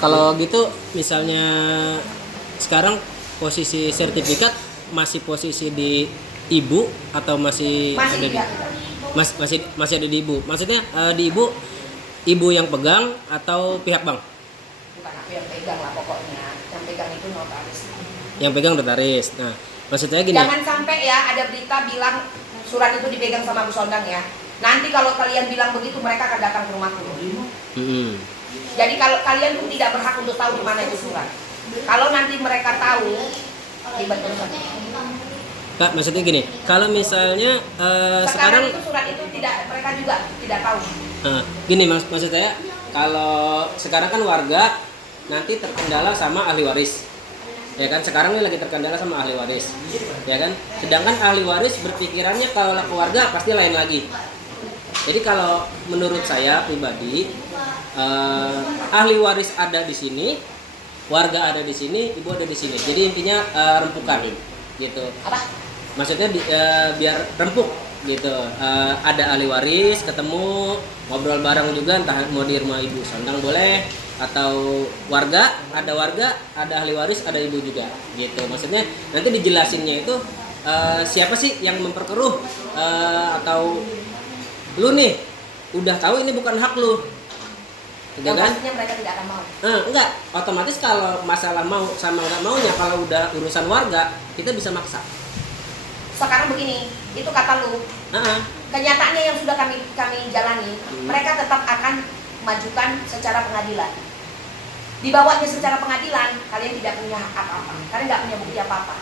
Kalau gitu misalnya sekarang posisi sertifikat masih posisi di ibu atau masih Masih ada di tidak. masih ada di ibu. Maksudnya di ibu yang pegang atau pihak bank? Bukan aku yang pegang lah pokoknya. Yang pegang itu notaris. Yang pegang notaris. Nah, maksudnya gini. Jangan sampai ya ada berita bilang surat itu dipegang sama Bu Sondang ya. Nanti kalau kalian bilang begitu mereka akan datang ke rumahku. Jadi kalau kalian tuh tidak berhak untuk tahu di mana itu surat. Kalau nanti mereka tahu, ribet urusan. Kak, maksudnya gini, kalau misalnya Sekarang sekarang itu surat itu tidak mereka juga tidak tahu. gini maksud saya, kalau sekarang kan warga nanti terkendala sama ahli waris. Ya kan, sekarang ini lagi terkendala sama ahli waris. Ya kan? Sedangkan ahli waris berpikirannya kalau keluarga pasti lain lagi. Jadi kalau menurut saya pribadi, ahli waris ada di sini, warga ada di sini, ibu ada di sini. Jadi intinya rempukan gitu. Apa? Maksudnya biar rempuk gitu. Ada ahli waris ketemu ngobrol bareng juga, entah mau di rumah ibu Sondang boleh, atau warga ada ahli waris ada ibu juga gitu. Maksudnya nanti dijelasinnya itu siapa sih yang memperkeruh, atau lu nih udah tahu ini bukan hak lu, gitu kan? Pastinya mereka tidak akan mau. Enggak, otomatis kalau masalah mau sama nggak maunya, kalau udah urusan warga kita bisa maksa. Sekarang begini, itu kata lu. Kenyataannya yang sudah kami jalani, mereka tetap akan majukan secara pengadilan. Dibawanya secara pengadilan, kalian tidak punya apa-apa. Kalian nggak punya bukti apa-apa.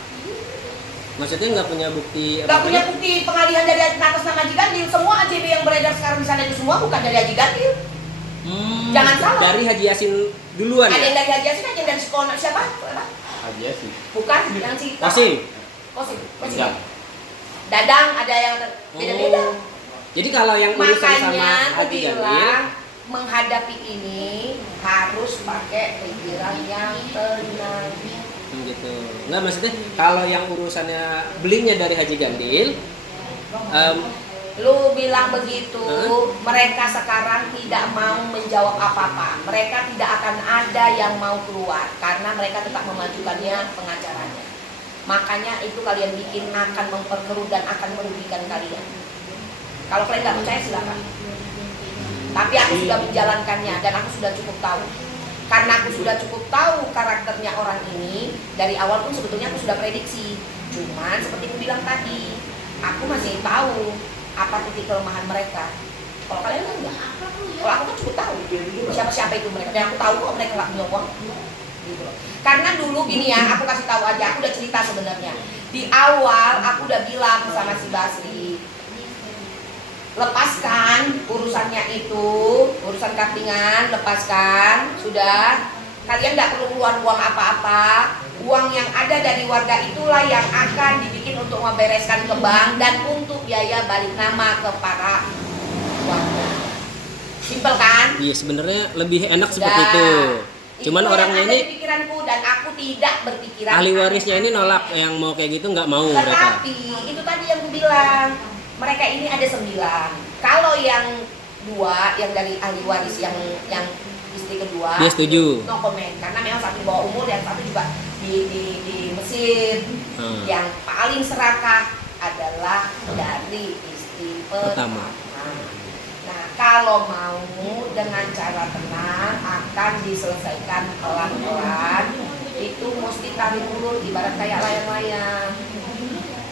Maksudnya nggak punya bukti Nggak punya bukti pengalihan dari atas nama Haji Gandil. Semua AJB yang beredar sekarang di sana itu semua bukan dari Haji Gandil. Jangan salah. Dari Haji Yasin duluan. Ada Ya? yang dari Haji Yasin, ada yang dari sekolah siapa? Haji Yasin. Bukan, yang si Kosim. Kosim. Dadang ada yang beda-beda. Jadi kalau yang urusan sama Makanya aku Haji Gandil, bilang menghadapi ini harus pakai pikiran yang tenang. gitu. Enggak, maksudnya kalau yang urusannya belinya dari Haji Gandil, Lu bilang begitu, mereka sekarang tidak mau menjawab apa-apa. Mereka tidak akan ada yang mau keluar karena mereka tetap memajukannya pengacaranya. Makanya itu kalian bikin akan memperkeruh dan akan merugikan kalian. Kalau kalian nggak percaya silakan. Tapi aku sudah menjalankannya dan aku sudah cukup tahu. Karena aku sudah cukup tahu karakternya orang ini, dari awal pun sebetulnya aku sudah prediksi. Cuman seperti aku bilang tadi, aku masih tahu apa titik kelemahan mereka. Kalau kalian kan enggak. Kalau aku kan cukup tahu siapa-siapa itu mereka. Dan aku tahu kok mereka nggak punya uang. Gitu. Karena dulu gini ya, aku kasih tahu aja, aku udah cerita sebenarnya. Di awal aku udah bilang sama si Basri, lepaskan urusannya itu, urusan kaplingan, lepaskan, sudah. Kalian nggak perlu keluar uang apa-apa. Uang yang ada dari warga itulah yang akan dibikin untuk membereskan ke bank dan untuk biaya balik nama ke para warga. Simpel kan? iya sebenarnya lebih enak Sudah. seperti itu. Cuman Itu orangnya yang ada ini, di pikiranku dan aku tidak berpikiran. ahli warisnya ini nolak, yang mau kayak gitu nggak mau mereka. Tetapi itu tadi yang aku bilang, mereka ini ada 9. Kalau yang 2 yang dari ahli waris yang istri kedua, Dia setuju. no comment karena memang satu di bawah umur dan satu juga di mesin. Yang paling serakah adalah dari istri pertama. Nah, kalau mau dengan cara tenang akan diselesaikan pelan-pelan, itu mesti tarik ulur ibarat kayak layang-layang.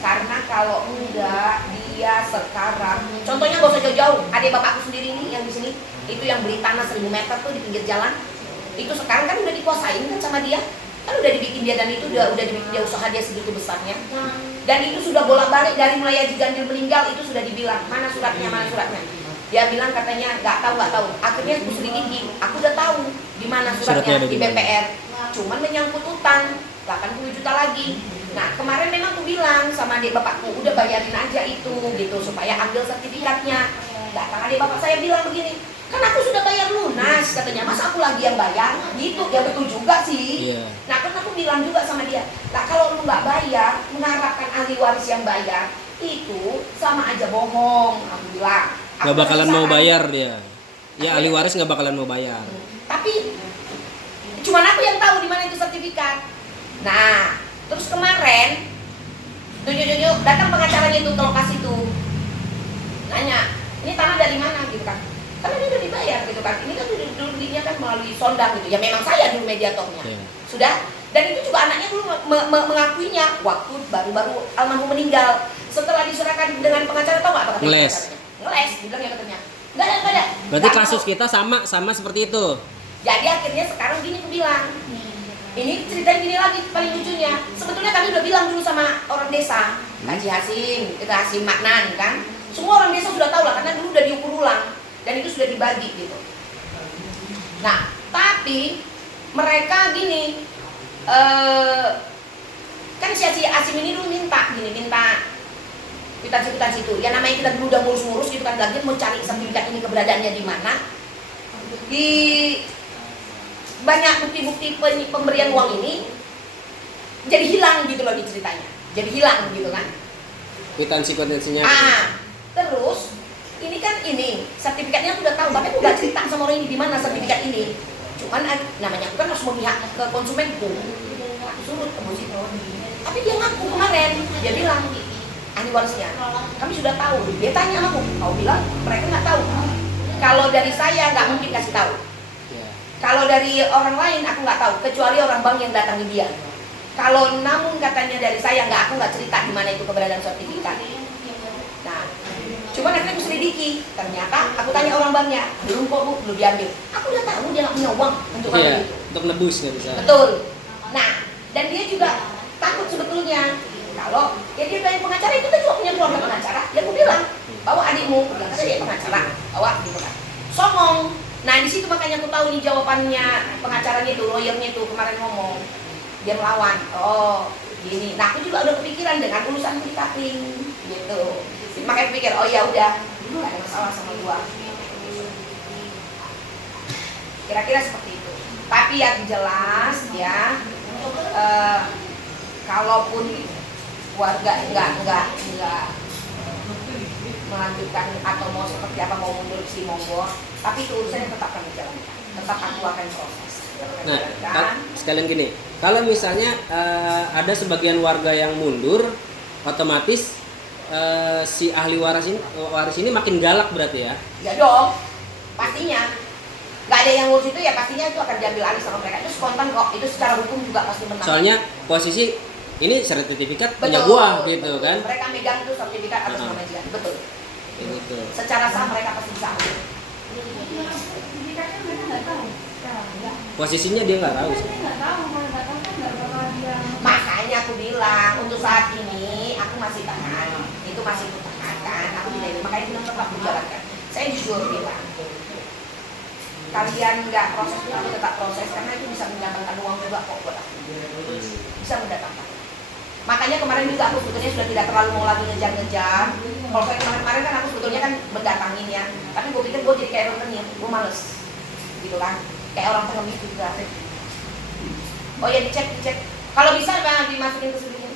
Karena kalau enggak, dia sekarang, contohnya gak usah jauh-jauh, adik bapakku sendiri nih yang di sini, itu yang beli tanah 1000 meter tuh di pinggir jalan, itu sekarang kan udah dikuasain kan sama dia, kan udah dibikin dia, dan itu udah dibikin dia usaha dia segitu besarnya, dan itu sudah bolak-balik dari mulai Haji Gandil meninggal, itu sudah dibilang mana suratnya. Dia bilang katanya nggak tahu. Akhirnya aku selidiki, aku udah tahu di mana suratnya di BPR. Cuman menyangkut utang 80 juta lagi. Nah kemarin memang aku bilang sama adik bapakku, udah bayarin aja itu gitu supaya ambil sertifikatnya. Datang adik bapak saya bilang begini, kan aku sudah bayar lunas katanya, masa aku lagi yang bayar? Gitu ya, betul juga sih. Nah kan aku bilang juga sama dia, nah kalau lu nggak bayar, mengharapkan ahli waris yang bayar, itu sama aja bohong. Aku bilang Gak bakalan mau bayar dia. Ya ahli waris nggak bakalan mau bayar. Tapi cuman aku yang tahu di mana itu sertifikat. Nah, terus kemarin datang pengacaranya itu ke lokasi itu, nanya, ini tanah dari mana gitu kan? Karena ini udah dibayar gitu kan. Ini kan dulu belinya kan melalui sondang gitu. Ya memang saya dulu mediatornya. Sudah. Dan itu juga anaknya dulu mengakuinya waktu baru-baru almarhum meninggal. Setelah diserahkan dengan pengacara, tahu nggak apa katanya? Ngeles, dibilang ya katanya. Nggak ada. Berarti kasus kita sama seperti itu. Jadi akhirnya sekarang gini aku bilang, ini ceritanya gini lagi paling lucunya. Sebetulnya kami udah bilang dulu sama orang desa, Haji Hasim, kita Hasim Maknan kan. Semua orang desa sudah tahu lah karena dulu udah diukur ulang dan itu sudah dibagi gitu. Nah, tapi mereka gini, kan si Hasim ini dulu minta kwitansi itu. Ya namanya kita dulu udah ngurus-ngurus gitu kan, lagi mencari sertifikat ini keberadaannya di mana. Di banyak bukti-bukti pemberian uang ini jadi hilang gitu loh di ceritanya. Jadi hilang gitu kan. Kwitansinya. Terus ini kan sertifikatnya aku udah tahu, tapi aku gak cerita sama orang ini di mana sertifikat ini. Cuman namanya aku kan harus memihak ke konsumenku. Aku suruh tembus itu. Tapi dia ngaku kemarin, dia bilang ahli warisnya, kami sudah tahu. Dia tanya sama aku, kau bilang mereka nggak tahu. Kalau dari saya nggak mungkin kasih tahu. Kalau dari orang lain aku nggak tahu, kecuali orang bank yang datangi dia. Kalau namun katanya dari saya aku nggak cerita di mana itu keberadaan sertifikat. Nah, cuman akhirnya aku selidiki. Ternyata aku tanya orang banknya, belum kok bu, belum diambil. Aku udah tahu dia nggak punya uang untuk ambil itu. Untuk nebus nggak bisa. Betul. Nah, dan dia juga takut sebetulnya. Kalau dia tanya pengacara, itu kan juga punya keluarga pengacara. Ya aku bilang, bawa adikmu, bilang kan dia pengacara, bawa gitu kan. Songong. Nah di situ makanya aku tahu nih jawabannya pengacaranya itu, lawyernya itu kemarin ngomong, dia melawan. Oh gini. Nah aku juga udah kepikiran dengan urusan kapling gitu. Makanya pikir, oh ya udah, nggak ada masalah sama gua. Kira-kira seperti itu. Tapi yang jelas ya, kalaupun warga enggak melanjutkan atau mau seperti apa, mau mundur si monggo, tapi itu urusannya tetap kami jalankan, tetap aku akan proses. Nah, sekalian gini, kalau misalnya ada sebagian warga yang mundur, otomatis si ahli waris ini makin galak berarti ya? Ya dong, pastinya. Nggak ada yang ngurus itu ya pastinya itu akan diambil alih sama mereka. Itu spontan kok, itu secara hukum juga pasti menang. Soalnya posisi ini sertifikat punya gua gitu kan? Mereka megang itu sertifikat atas nama dia, betul. Gitu. Secara sah mereka pasti bisa ambil. Posisinya dia nggak tahu sih. Makanya aku bilang untuk saat ini aku masih tahan, itu masih kutahankan, aku tidak ini, makanya itu tetap dijalankan. Saya jujur bilang, kalian nggak prosesnya aku tetap proses karena itu bisa mendatangkan uang juga kok buat aku, bisa mendatangkan. Makanya kemarin juga aku sebetulnya sudah tidak terlalu mau lagi ngejar-ngejar. Kalau kayak kemarin kan aku sebetulnya kan mendatangin ya, tapi gue pikir gue jadi kayak rentenir, gue males, gitu kan, kayak orang pengemis juga. Oh ya dicek. Kalau bisa dimasukin ke sini.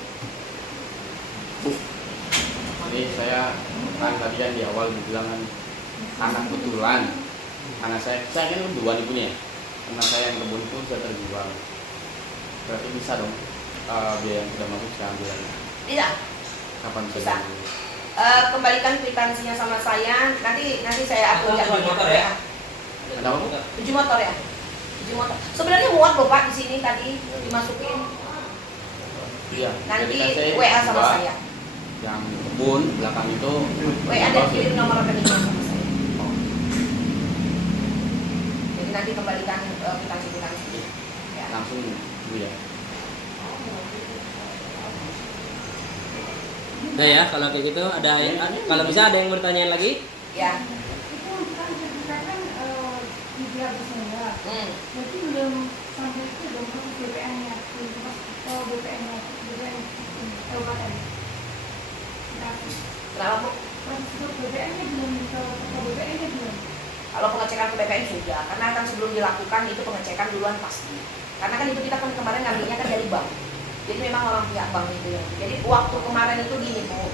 Jadi saya kan tadi kan di awal bilang kan anak kebetulan, anak saya kan kedua nih punya, anak saya yang kebun pun saya terjual. Berarti bisa dong biaya yang sudah masuk saya ambil lagi. Tidak. Kapan bisa? Kembalikan kwitansinya sama saya. Nanti saya upload jadwalnya ya. Ada apa? 7 motor ya. 7 motor. Sebenarnya muat loh Pak di sini tadi dimasukin. Iya. Nanti saya WA sama saya. Yang kebun belakang itu. WA dan kirim nomor rekeningnya sama saya. Jadi nanti kembalikan kwitansi. Ya. Langsung dulu ya. Udah ya, kalau kayak gitu ada kalau bisa ada yang bertanya lagi? Ya. Berarti belum sampai itu belum masuk BPN-nya, belum masuk BPN-nya, BPN kabupaten. Kenapa Bu? Masuk BPN-nya belum, ke BPN-nya belum. Kalau pengecekan ke BPN sudah, karena kan sebelum dilakukan itu pengecekan duluan pasti. Karena kan itu kita kan kemarin ngambilnya kan dari bank. Jadi memang orang pihak bank itu ya. Jadi waktu kemarin itu gini Bu,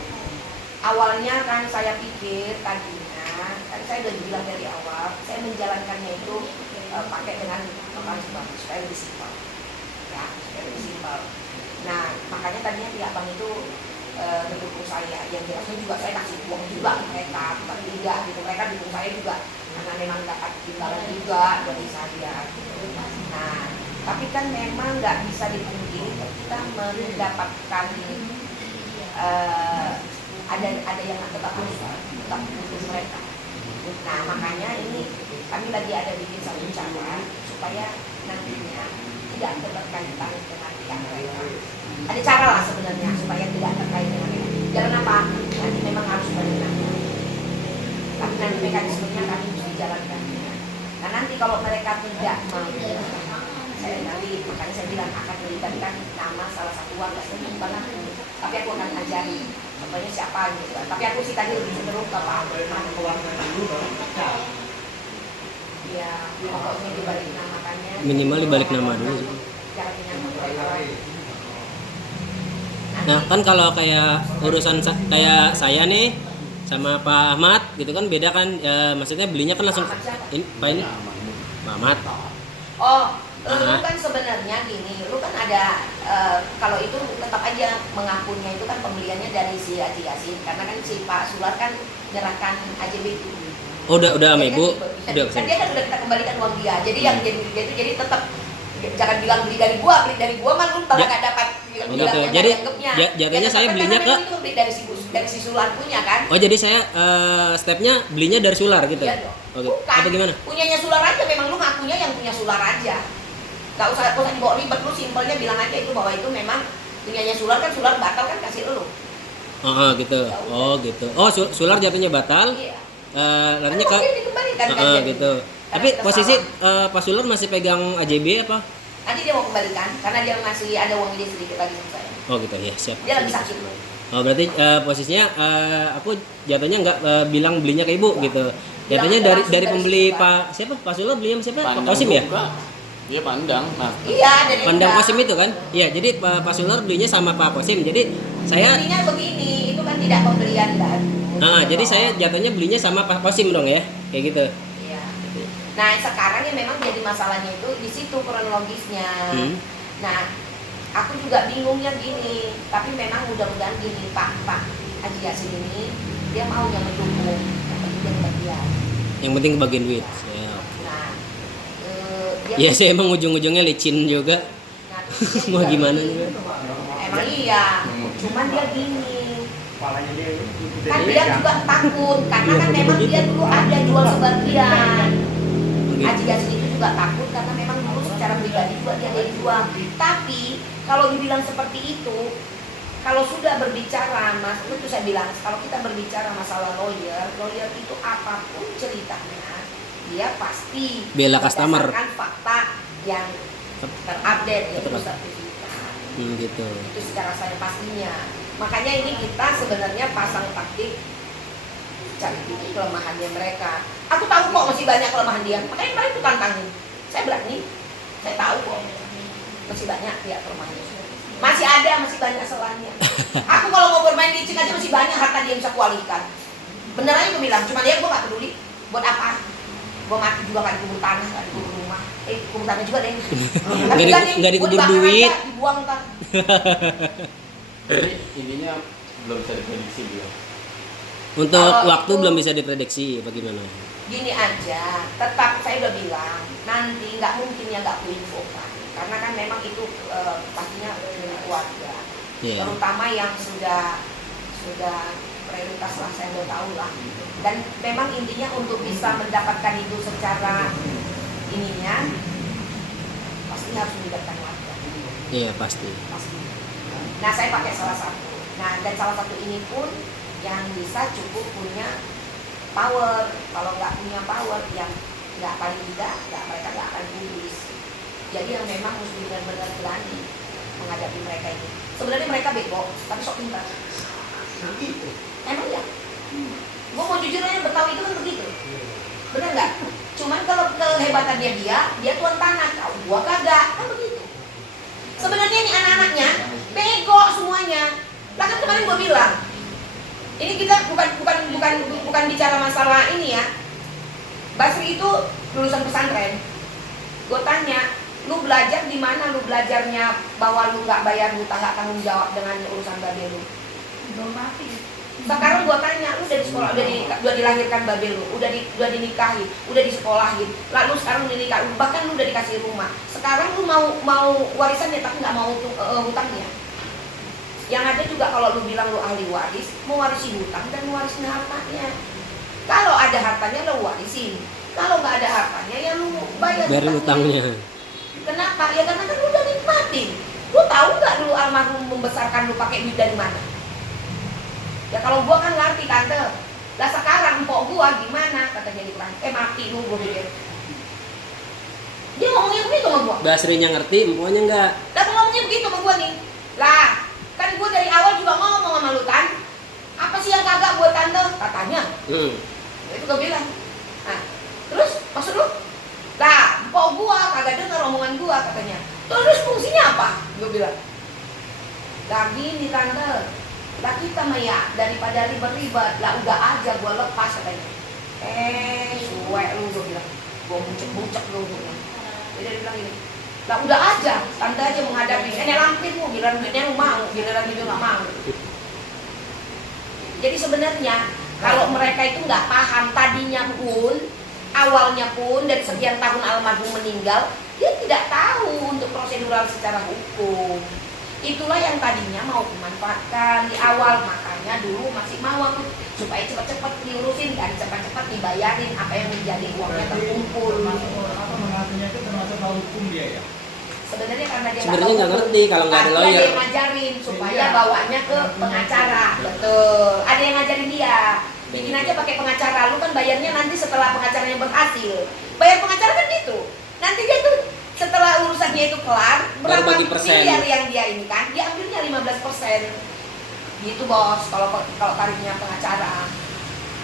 awalnya kan saya pikir tadinya kan saya udah bilang dari awal, saya menjalankannya itu pakai dengan mekanisme supaya lebih simpel, ya, supaya lebih simpel. Nah, makanya tadinya pihak bank itu mendukung saya, yang jelasnya juga saya kasih uang juga mereka, tapi tidak gitu, mereka dukung saya juga karena memang dapat imbalan juga dari saya. Gitu. Nah, tapi kan memang nggak bisa dipungkiri kita mendapatkan ada yang tetap butuh mereka. Nah, makanya ini kami lagi ada bikin satu cara supaya nantinya tidak terkaitan dengan pihak mereka. Ada cara lah sebenarnya supaya tidak terkait dengan mereka. Jangan apa, nanti memang harus benar-benar. Tapi nanti mekanismenya kami bisa jalankan. Nah, nanti kalau mereka tidak mau, saya nanti makanya saya bilang akan melibatkan nama salah satu warga bukan aku, tapi aku akan ajari contohnya siapa gitu. Tapi aku sih tadi lebih cenderung ke Pak ya, pokoknya dibalik namakannya Minimal dibalik nama dulu. jangan menyangkut mereka. Nah kan kalau kayak urusan kayak saya nih sama Pak Ahmad gitu kan beda kan, maksudnya belinya kan langsung ini, Pak ini Pak Ahmad. Oh, lu kan sebenarnya gini, lu kan ada kalau itu tetap aja mengakunya itu kan pembeliannya dari si Haji Yasin, karena kan si Pak Sular kan menyerahkan AJB itu. Oh udah sama Ibu, udah Kan dia kan udah kita kembalikan uang dia, jadi yang jadi tetap jangan bilang beli dari gua mah lu malah nggak dapat. Oh gitu. Jadi jatuhnya saya belinya ke itu beli dari si Sular punya kan. Oh jadi saya stepnya belinya dari Sular gitu. Iya dong. Oh, gitu. Bukan. Apa gimana? Punyanya Sular aja, memang lu ngakunya yang punya Sular aja. Gak usah dibawa ribet, lu simpelnya bilang aja itu bahwa itu memang punyanya Sular, kan Sular batal kan kasih lu. Oh gitu. Oh gitu. Oh Sular jatuhnya batal. Iya. Larinya ke dikembalikan kan gitu. Tapi kita posisi salah. Pak Sular masih pegang AJB apa? Nanti dia mau kembalikan karena dia masih ada uang dia sedikit lagi sama saya. Oh gitu ya, siap. Dia lagi sakit loh. Oh berarti posisinya aku jatuhnya nggak bilang belinya ke Ibu gitu. Jatuhnya dari pembeli Pak siapa? Pak Sular belinya sama siapa? Pak Kosim ya? Dia pandang. Nah, Iya, dari Pandang Mbak. Kosim itu kan? Iya, jadi Pak Sular belinya sama Pak Kosim. Jadi saya Intinya begini, itu kan tidak pembelian dan. jadi saya jatuhnya belinya sama Pak Kosim dong ya. Kayak gitu. Iya. Nah, sekarang yang memang jadi masalahnya itu di situ kronologisnya. Nah, aku juga bingungnya gini, tapi memang mudah-mudahan gini Pak Haji Yasin ini dia mau yang mendukung, yang penting dia bagian. Yang penting kebagian duit. Ya. Nah, Ya saya emang ujung-ujungnya licin juga. nah, Mau gimana juga? Emang iya, cuman dia gini. Kan dia juga takut, karena kan memang dia dulu ada jual sebagian. Haji Yasin itu juga takut karena memang dulu secara pribadi juga dia ada jual. Tapi kalau dibilang seperti itu, kalau sudah berbicara, mas, itu saya bilang, kalau kita berbicara masalah lawyer itu apapun ceritanya, dia pasti Bela customer. berdasarkan fakta yang terupdate yaitu sertifikat. Gitu. Itu secara saya pastinya. Makanya ini kita sebenarnya pasang taktik cari titik kelemahannya mereka. Aku tahu kok masih banyak kelemahan dia. Makanya kemarin itu tantangin. Saya berani. Saya tahu kok masih banyak ya kelemahannya. Masih banyak salahnya. Aku kalau mau bermain licin aja masih banyak harta dia yang bisa kualihkan. Bener aja gue bilang. Cuma dia gue gak peduli. Buat apa? Gue mati juga gak dikubur tanah, gak dikubur rumah. Kubur tanah juga deh. Nggak dikubur duit. Dibuang ntar. jadi intinya belum bisa diprediksi dia. Untuk Kalau waktu itu- belum bisa diprediksi bagaimana? Gini aja, tetap saya udah bilang nanti nggak mungkin yang nggak kuinfokan, karena kan memang itu pastinya milik keluarga, Iya. terutama yang sudah prioritas lah, saya udah tahu lah. Dan memang intinya untuk bisa mendapatkan itu secara ininya pasti harus melibatkan warga. Iya pasti. Pasti. Nah, saya pakai salah satu. Nah, dan salah satu ini pun yang bisa cukup punya power. Kalau nggak punya power, yang nggak paling tidak, mereka nggak akan publis. Jadi yang memang mesti benar-benar berani menghadapi mereka ini. Sebenarnya mereka bego, tapi sok pintar. Emang ya? Gue mau jujur aja, Betawi itu kan begitu. Bener nggak? Cuman kalau kehebatannya dia tuan tanah. Kalau gua kagak, kan begitu. Sebenarnya ini anak-anaknya bego semuanya. Lah kan kemarin gua bilang, ini kita bukan bicara masalah ini ya. Basri itu lulusan pesantren. Gue tanya, lu belajar di mana? Lu belajarnya bahwa lu nggak bayar hutang, nggak tanggung jawab dengan urusan babe lu. Belum mati. Sekarang gua tanya, lu dari sekolah udah dilahirkan babe lu, udah dinikahi, udah disekolahin, lalu sekarang dinikah, bahkan lu udah dikasih rumah. Sekarang lu mau warisan ya tapi nggak mau hutangnya. Yang ada juga kalau lu bilang lu ahli waris, mau warisi hutang dan mewarisin hartanya. Kalau ada hartanya lu warisin, kalau nggak ada hartanya ya lu bayar hutangnya. Kenapa? Ya karena kan lu udah nikmatin. Lu tahu nggak lu almarhum membesarkan lu pakai duit dari mana? Ya kalau gua kan ngerti tante. Lah sekarang empok gua gimana? Katanya di Quran. Mati lu gua pikir. Dia ngomongnya begitu sama gua. Basrinya ngerti, empoknya enggak. Lah ngomongnya begitu sama gua nih. Lah, kan gua dari awal juga ngomong sama lu kan. Apa sih yang kagak buat tante? Katanya. Itu gua bilang. Nah, terus maksud lu? Lah, empok gua kagak dengar omongan gua katanya. Terus fungsinya apa? Gua bilang. Lah gini tante. Lah kita mah ya daripada ribet-ribet, lah udah aja gua lepas katanya. Suwe lu gua bilang. Gua bucek-bucek lu gua bilang. Jadi dia bilang gini. Lah udah aja, tante aja menghadapi. Ini lampirmu, giliran duitnya lu mau, giliran duitnya nggak mau. Jadi sebenarnya kalau mereka itu nggak paham tadinya pun, awalnya pun dari sekian tahun almarhum meninggal, dia tidak tahu untuk prosedural secara hukum. Itulah yang tadinya mau dimanfaatkan di awal, makanya dulu masih mau aku supaya cepat-cepat diurusin dan cepat-cepat dibayarin apa yang menjadi uangnya terkumpul. Apa mengaturnya itu termasuk hal hukum dia ya? Sebenarnya karena dia Sebenarnya nggak ngerti kalau nggak ada lawyer. Dia ngajarin supaya bawanya ke pengacara, betul. Ada yang ngajarin dia. Bikin aja pakai pengacara, lu kan bayarnya nanti setelah pengacaranya berhasil. Bayar pengacara kan gitu. Nanti dia tuh setelah urusannya itu kelar, berapa miliar yang dia ini kan, dia ambilnya 15%. Gitu bos, kalau tarifnya pengacara.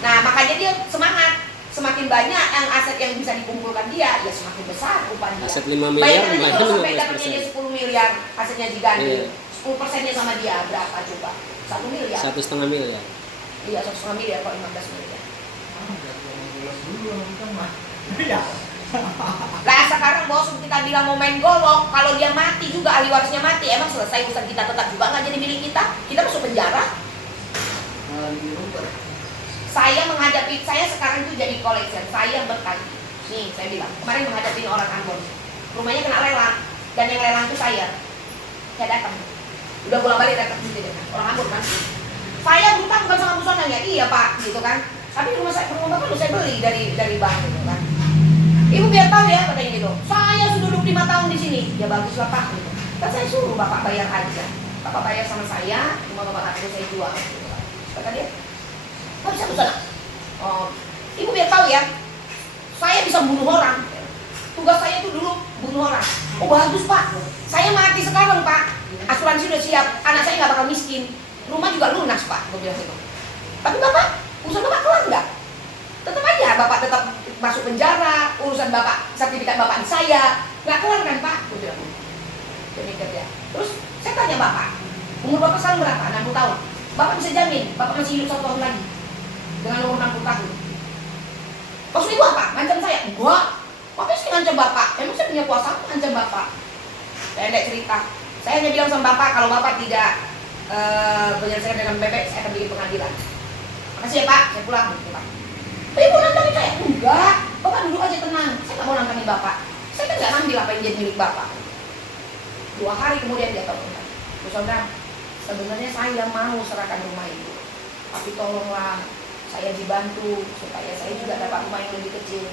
Nah makanya dia semangat. Semakin banyak yang aset yang bisa dikumpulkan dia, ya semakin besar upah dia. Aset 5 miliar, bayangkan aja kalau sampai 15%. dapatnya dia 10 miliar, asetnya diganti. Iya. 10%-nya sama dia, berapa coba? 1 miliar. 1,5 miliar. Iya, 1,5 miliar kalau 15 miliar. Iya. Lah sekarang bos kita bilang mau main golok, kalau dia mati juga ahli warisnya mati, emang selesai urusan kita tetap juga nggak jadi milik kita masuk penjara. Saya sekarang itu jadi collection, saya berkali. Nih saya bilang, kemarin menghadapi orang Ambon, rumahnya kena lelang, dan yang lelang itu saya datang, udah bolak-balik datang sini dengan orang Ambon kan. Saya berutang bukan sama busonanya, iya pak, gitu kan. Tapi rumah bapak lu saya beli dari bank gitu kan. Ibu biar tahu ya katanya gitu. Saya sudah 25 tahun di sini. Ya bagus lah pak. Gitu. Kan saya suruh bapak bayar aja. Bapak bayar sama saya, rumah bapak aku saya jual. Gitu. Kata dia, nggak bisa sana. Oh, ibu biar tahu ya. Saya bisa bunuh orang. Tugas saya itu dulu bunuh orang. Oh bagus pak. Saya mati sekarang pak. Asuransi sudah siap. Anak saya nggak bakal miskin. Rumah juga lunas pak. Gue bilang gitu. Tapi bapak, urusan bapak kelar nggak? Tetap aja bapak tetap masuk penjara, urusan bapak, sertifikat bapak di saya, nggak kelar kan pak? Gue bilang, demikian ya. Terus saya tanya bapak, umur bapak sekarang berapa? 60 tahun. Bapak bisa jamin, bapak masih hidup 1 tahun lagi dengan umur 60 tahun. Maksud ibu apa? Ngancam saya? Enggak. Bapak sih ngancam bapak. Emang saya punya kuasa apa ngancam bapak? Saya tidak cerita. Saya hanya bilang sama bapak kalau bapak tidak menyelesaikan dengan bebek, saya akan bikin pengadilan. Makasih ya pak, saya pulang. Tapi mau nantangin saya? Enggak, bapak duduk aja tenang. Saya nggak mau nantangin bapak. Saya kan nggak ngambil apa yang jadi milik bapak. 2 hari kemudian dia telepon. Bu Saudara, sebenarnya saya mau serahkan rumah itu, tapi tolonglah saya dibantu supaya saya juga dapat rumah yang lebih kecil.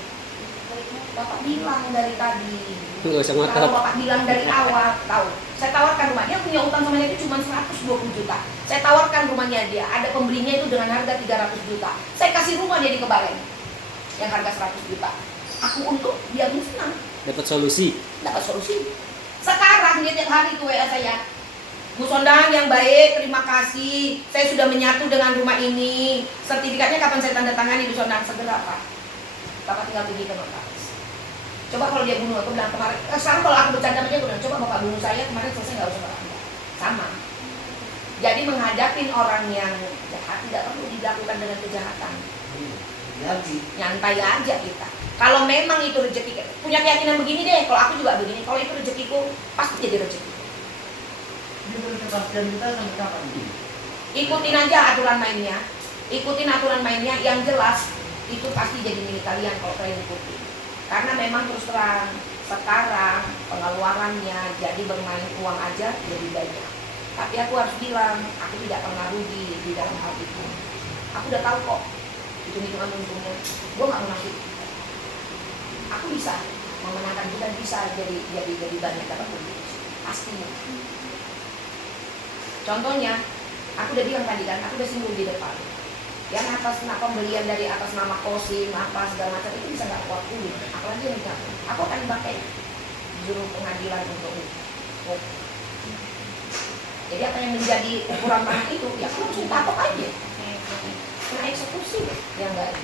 Bapak bilang dari tadi. Kalau bapak bilang dari awal, tahu. Saya tawarkan rumah, dia punya utang sama dia itu cuma 120 juta. Saya tawarkan rumahnya dia, ada pembelinya itu dengan harga 300 juta. Saya kasih rumah dia di Kebalen yang harga 100 juta. Aku untung, dia pun senang. Dapat solusi. Sekarang dia tiap hari itu WA saya. Bu Sondang yang baik, terima kasih. Saya sudah menyatu dengan rumah ini. Sertifikatnya kapan saya tanda tangani Bu Sondang? Segera Pak. Bapak tinggal pergi ke notaris. Coba kalau dia bunuh, aku bilang kemarin. Sekarang kalau aku bercanda aja, aku bilang coba bapak bunuh saya kemarin selesai nggak usah bapak. Sama. Jadi menghadapi orang yang jahat tidak perlu dilakukan dengan kejahatan. Nyantai aja kita. Kalau memang itu rezeki, punya keyakinan begini deh, kalau aku juga begini, kalau itu rezekiku pasti jadi rezeki. Ini kepastian kita sampai kapan? Ikutin aja aturan mainnya, ikutin aturan mainnya yang jelas itu pasti jadi milik kalian kalau kalian ikutin. Karena memang terus terang sekarang pengeluarannya jadi bermain uang aja lebih banyak. Tapi aku harus bilang, aku tidak pernah rugi di dalam hal itu. Aku udah tahu kok hitung-hitungan untungnya. Gue nggak munafik. Aku bisa memenangkan kita, bisa jadi banyak dapat duit pastinya. Contohnya, aku udah bilang tadi kan, aku udah singgung di depan. Yang atas pembelian dari atas nama kosim, apa segala macam itu bisa nggak kuat duit. Apalagi yang enggak, aku akan pakai juru pengadilan untuk itu. Jadi apa yang menjadi ukuran tanah itu, ya aku cinta apa aja. Kena eksekusi, ya enggak.